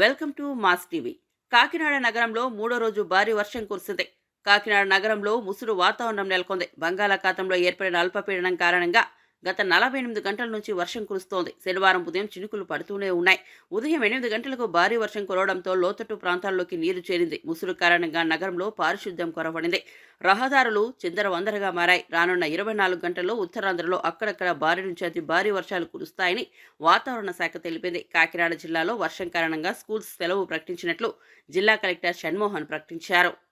Welcome to Mass TV. Kakinada నగరంలో మూడో రోజు భారీ వర్షం కురిసింది. కాకినాడ నగరంలో ముసురు వాతావరణం నెలకొంది. బంగాళాఖాతంలో ఏర్పడిన అల్పపీడనం కారణంగా గత నలభై ఎనిమిది గంటల నుంచి వర్షం కురుస్తోంది. శనివారం ఉదయం చినుకులు పడుతూనే ఉన్నాయి. ఉదయం ఎనిమిది గంటలకు భారీ వర్షం కురవడంతో లోతట్టు ప్రాంతాల్లోకి నీరు చేరింది. ముసురు కారణంగా నగరంలో పారిశుద్ధ్యం కొరవడింది. రహదారులు చిందరవందరగా మారాయి. రానున్న ఇరవై నాలుగు గంటల్లో ఉత్తరాంధ్రలో అక్కడక్కడ భారీ నుంచి అతి భారీ వర్షాలు కురుస్తాయని వాతావరణ శాఖ తెలిపింది. కాకినాడ జిల్లాలో వర్షం కారణంగా స్కూల్స్ సెలవు ప్రకటించినట్లు జిల్లా కలెక్టర్ షణ్మోహన్ ప్రకటించారు.